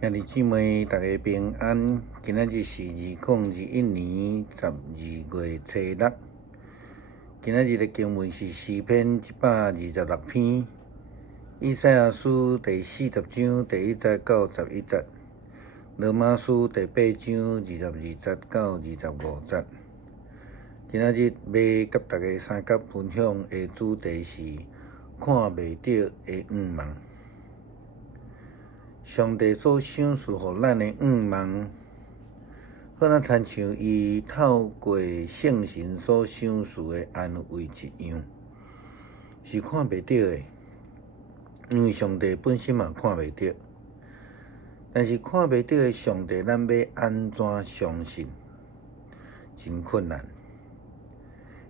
兄弟姊妹，大家平安。今仔日是2021年12月初6。今仔日的经文是诗篇126篇，以赛亚书第40章第1节到11节，罗马书第8章22节到25节。今仔日要甲大家三角分享的主题是看袂到的愿望。上帝所赏赐予咱的愿望，好若亲像伊透过圣神所赏赐的安慰一样，是看袂到的。因为上帝本身嘛看袂到，但是看袂到的上帝，咱要安怎相信？真困难。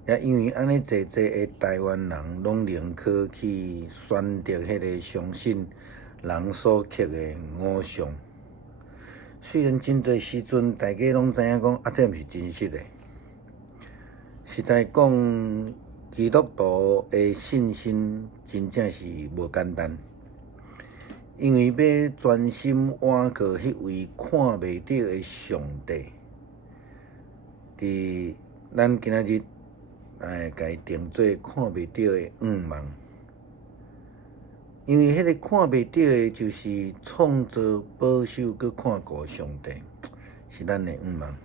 也因为安尼，济的台湾人拢宁可去选择迄个相信人所刻的偶像，虽然真侪时阵，大家拢知影讲，这毋是真实的。实在讲，基督徒的信心真正是无简单，因为要专心倚靠迄位看袂到的上帝。伫咱今仔日，甲伊定做看袂到的愿望。因为迄个看袂到的，就是创造、保守、佮看顾上帝，是咱的愿望。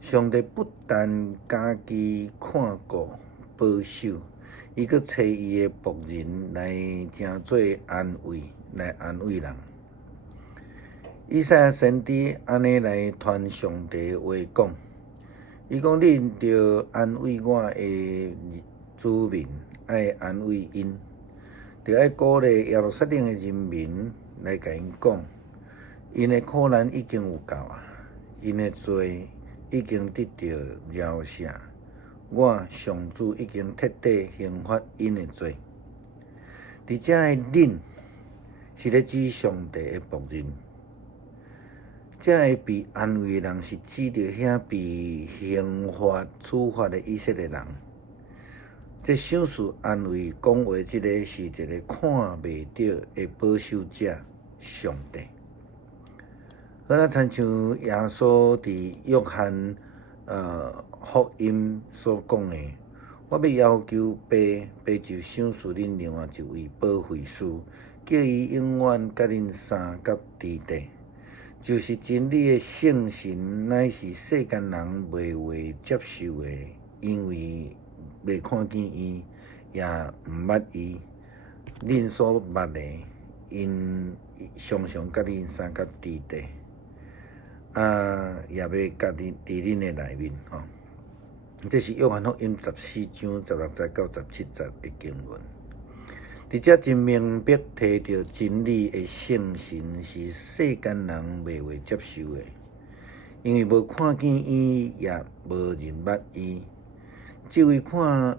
上帝不但家己看顾、保守，伊佮找伊的仆人来诚做安慰，来安慰人。以赛亚先知安尼来传上帝的话讲，伊讲：恁着安慰我的子民，爱安慰因。着爱鼓励耶路撒冷的人民来甲因讲，因的苦难已经有够啊，因的罪已经得到饶赦，我上主已经彻底刑罚因的罪。伫遮的恁是咧指上帝的仆人，遮的被安慰的人是指着遐被刑罚处罚的以色列人。这赏赐安慰讲话，这个是一个看袂到的保守者上帝。好若亲像耶稣伫约翰福音所讲的，我要要求爸，爸就赏赐恁另外一位保惠师，叫伊永远甲恁三角伫地。就是真理的圣神，乃是世间人袂会接受的，因为未看见伊，也毋捌伊。恁所捌的，因常常甲恁三角伫地，也要甲恁伫恁的内面吼。这是约翰福音14章16节到17节的经文。伫遮真明白提到真理的圣神是世间人袂会接受的，因为无看见伊，也无认捌伊。这位看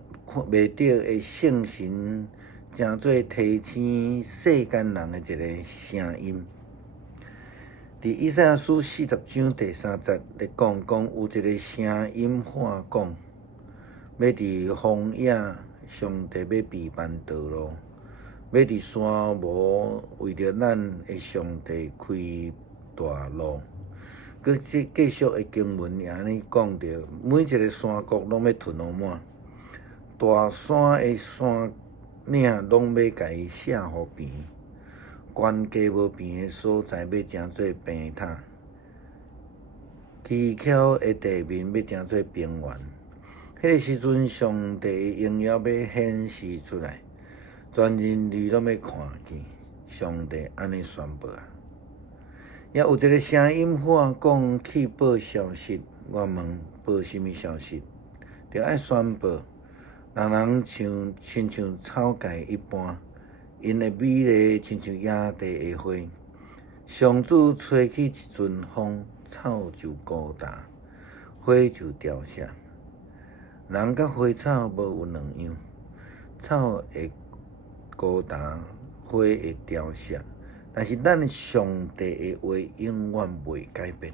袂到的圣神，诚做提醒世间人的一个声音。伫以赛亚书40章第3节咧讲有一个声音喊讲，要伫荒野，上帝要备办道路；要伫山无，为着咱的上帝开大路。佮继续的经文也安尼讲着，每一个山谷拢要吞落满，大山的山岭拢要甲伊卸互平，悬低无平的所在要诚做平坦，崎嶇的地面要诚做平原。迄个时阵，上帝的荣耀要显示出来，全人类拢要看见。上帝安尼宣布啊！也有一个声音喊讲去报消息，我问报什么消息？着爱宣布，人亲像草芥一般，因的美丽亲像野地的花。上主吹起一阵风，草就枯干，花就凋谢。人甲花草无有两样，草会枯干，花会凋谢。但是咱上帝的话永远袂改变。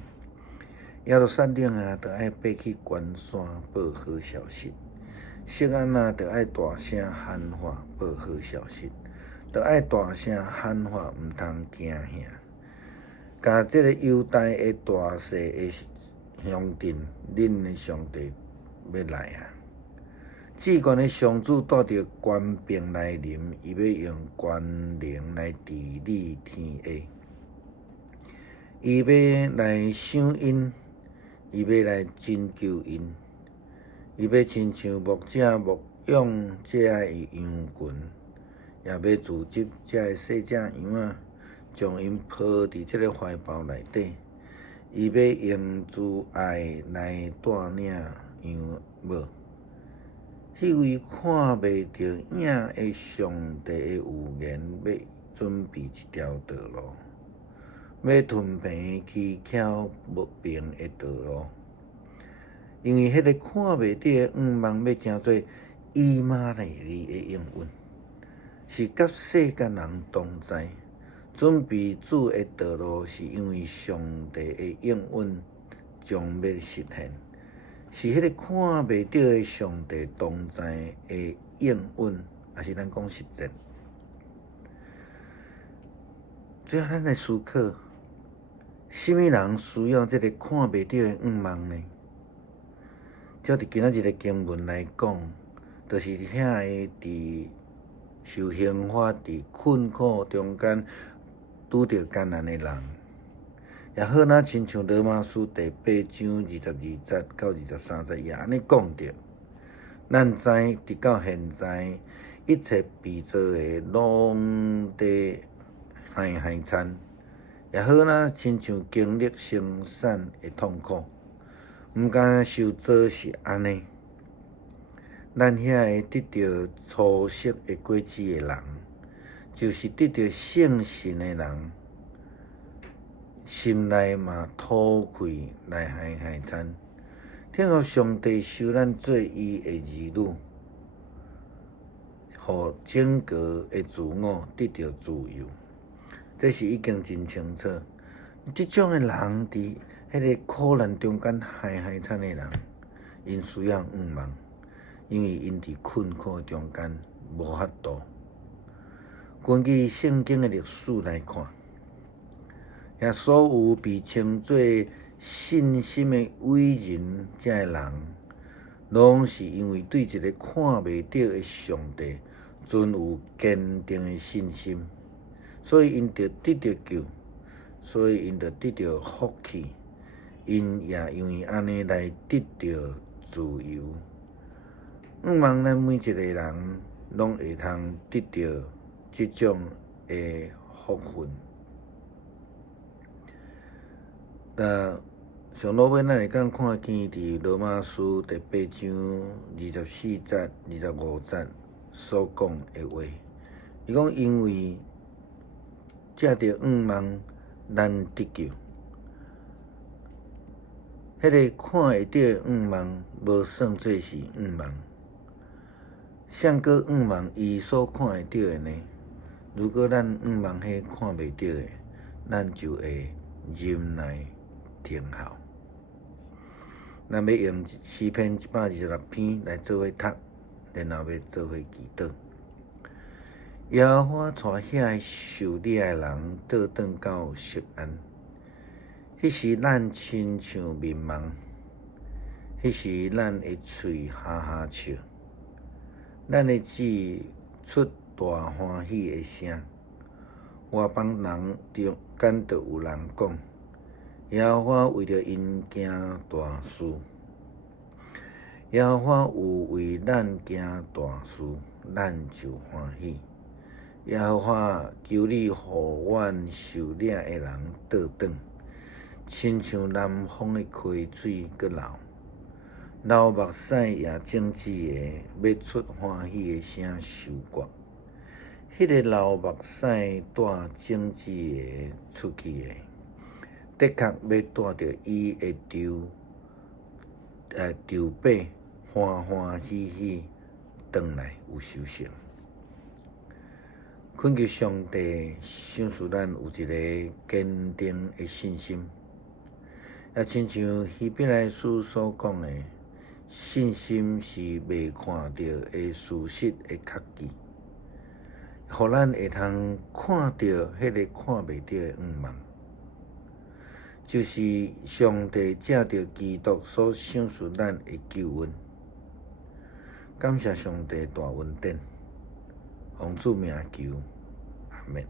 耶路撒冷啊，着爱爬去关山报好消息；锡安啊，着爱大声喊话报好消息；着爱大声喊话，毋通惊吓。甲即个犹大的大势的乡镇，恁的上帝要来啊！至高的上主带着权柄来临，伊要用权能来治理天下。伊要来赏因，伊要来拯救因，伊要亲像牧者牧养这的羊群，也要组织这的小只羊仔，将因抱伫这个怀抱内底。伊要用慈爱来带领羊母。迄位看袂着影的上帝的有言，要准备一条道路，要吞平蹊跷不平的道路。因为迄个看袂着的愿望，要成做以马内利的应允，是甲世间人同在。准备主的道路，是因为上帝的应允将要实现。是迄个看袂到的上帝同在的应允，也是咱讲实践。最后，咱来思考，什么人需要这个看袂到的愿望呢？照伫今仔日的经文来讲，就是遐个伫受刑罚、伫困苦中间拄着艰难的人。也好，那亲像罗马书第8章22节到23节也安尼讲着，咱知直到现在，一切被造的拢伫害惨。也好，那亲像经历生产的痛苦，毋甘受造是安尼。咱遐个得到初识的果子的人，就是得到圣神的人。心内嘛吐气来害惨，听候上帝收咱做伊的儿女，互整个的自我得到自由，这是已经真清楚。这种的人伫迄个苦难中间害惨的人，因需要愿望，因为因伫困苦中间无法度。根据圣经的历史来看。也所有被称作信心的伟人，这个人，拢是因为对一个看袂到的上帝存有坚定的信心，所以因就得到救，所以因就得到福气，因也因为安尼来得到自由。希望咱每一个人拢会通得到这种的福分。那上落尾，咱会当看见伫罗马书第8章24节、25节所讲的话。伊讲，因为借着愿望，咱得救。迄个看会到的愿望，无算做是愿望。像个愿望，伊所看会到的呢？如果咱愿望迄看袂到的，咱就会忍耐。听候，咱要用诗篇126篇来做伙读，然后要做伙祈祷。耶和华带遐受理的人倒转到錫安，迄时咱亲像面盲，迄时咱的喙哈哈笑，咱的嘴出大欢喜的声。外邦人中间就有人讲。耶和华为着因行大事，耶和华有为咱行大事，咱就欢喜。耶和华求你，互阮受领的人倒转，亲像南风的溪水搁流，流目屎也种子的，要出欢喜的声收割。迄个流目屎带种子的出去的。的确要带着伊的筹码，欢欢喜喜转来有收成。恳求上帝赏赐咱有一个坚定的信心，也亲像希伯来书所讲的，信心是未看到的事实的确据，互咱会通看到迄个看袂到的愿望。就是上帝借着基督所赏赐咱的救恩。感谢上帝大恩典，奉主名求，阿门。